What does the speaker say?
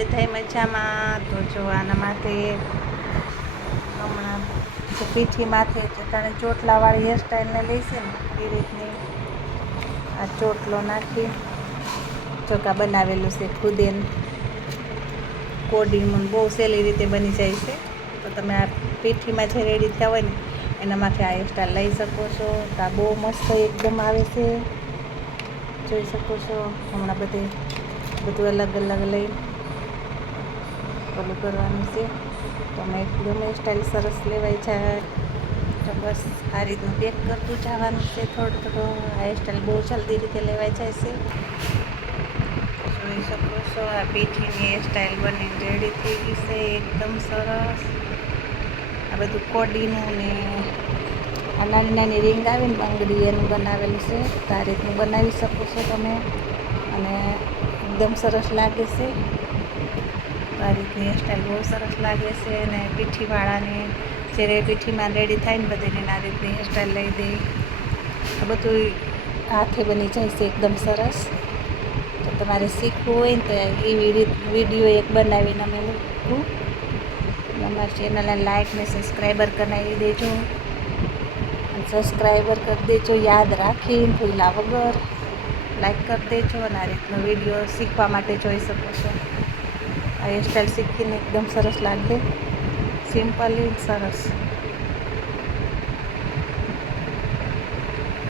થઈ મજામાં તો જો આના માથે હમણાં જે પીઠી માથે તને ચોટલાવાળી હેરસ્ટાઈલને લઈશે ને એ રીતની આ ચોટલો નાખી ચોકા બનાવેલું છે ખુદે કોડીનું બહુ સહેલી રીતે બની જાય છે. તો તમે આ પીઠીમાં જે રેડી થયા હોય ને એના માથે આ હેરસ્ટાઈલ લઈ શકો છો. તો આ બહુ મસ્ત એકદમ આવે છે, જોઈ શકો છો. હમણાં બધું અલગ અલગ લઈ ઓલું કરવાનું છે. તો અમે એકદમ હેરસ્ટાઈલ સરસ લેવાય જાય તો બસ આ રીતનું પેક કરતું જવાનું છે. થોડું થોડું આ હેરસ્ટાઈલ બહુ જલ્દી રીતે લેવાઈ જાય છે. જોઈ શકો છો આ પીઠીની હેરસ્ટાઈલ બનીને રેડી થઈ ગઈ છે, એકદમ સરસ. આ બધું કોડીનું ને આ નાની નાની રીંગ આવે ને બંગડી એનું બનાવેલું છે. તો આ રીતનું બનાવી શકો છો તમે અને એકદમ સરસ લાગે છે. આ રીતની હેરસ્ટાઈલ બહુ સરસ લાગે છે. અને પીઠીવાળાને જ્યારે પીઠીમાં રેડી થાય ને બધીને આ રીતની હેરસ્ટાઈલ લઈ દે. આ બધું હાથે બની જાય છે એકદમ સરસ. તો તમારે શીખવું હોય ને તો એ વિડીયો એક બનાવીને અમે મૂકું. અમારી ચેનલને લાઈક ને સબસ્ક્રાઈબર કરાવી દેજો. સબસ્ક્રાઈબર કરી દેજો યાદ રાખીને ભૂલ્યા વગર લાઈક કરી દેજો. અને આ રીતનો વિડીયો શીખવા માટે જોઈ શકો છો. આ હેરસ્ટાઈલ શીખીને એકદમ સરસ લાગે, સિમ્પલી સરસ.